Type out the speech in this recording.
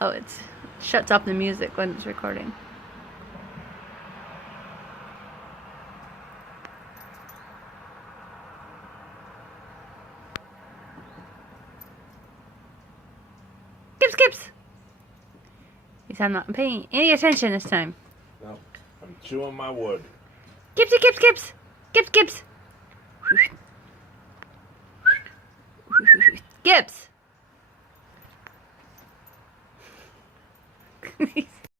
Oh, it shuts off the music when it's recording. Skips! He's not paying any attention this time. No, I'm chewing my wood. Skips! Skips!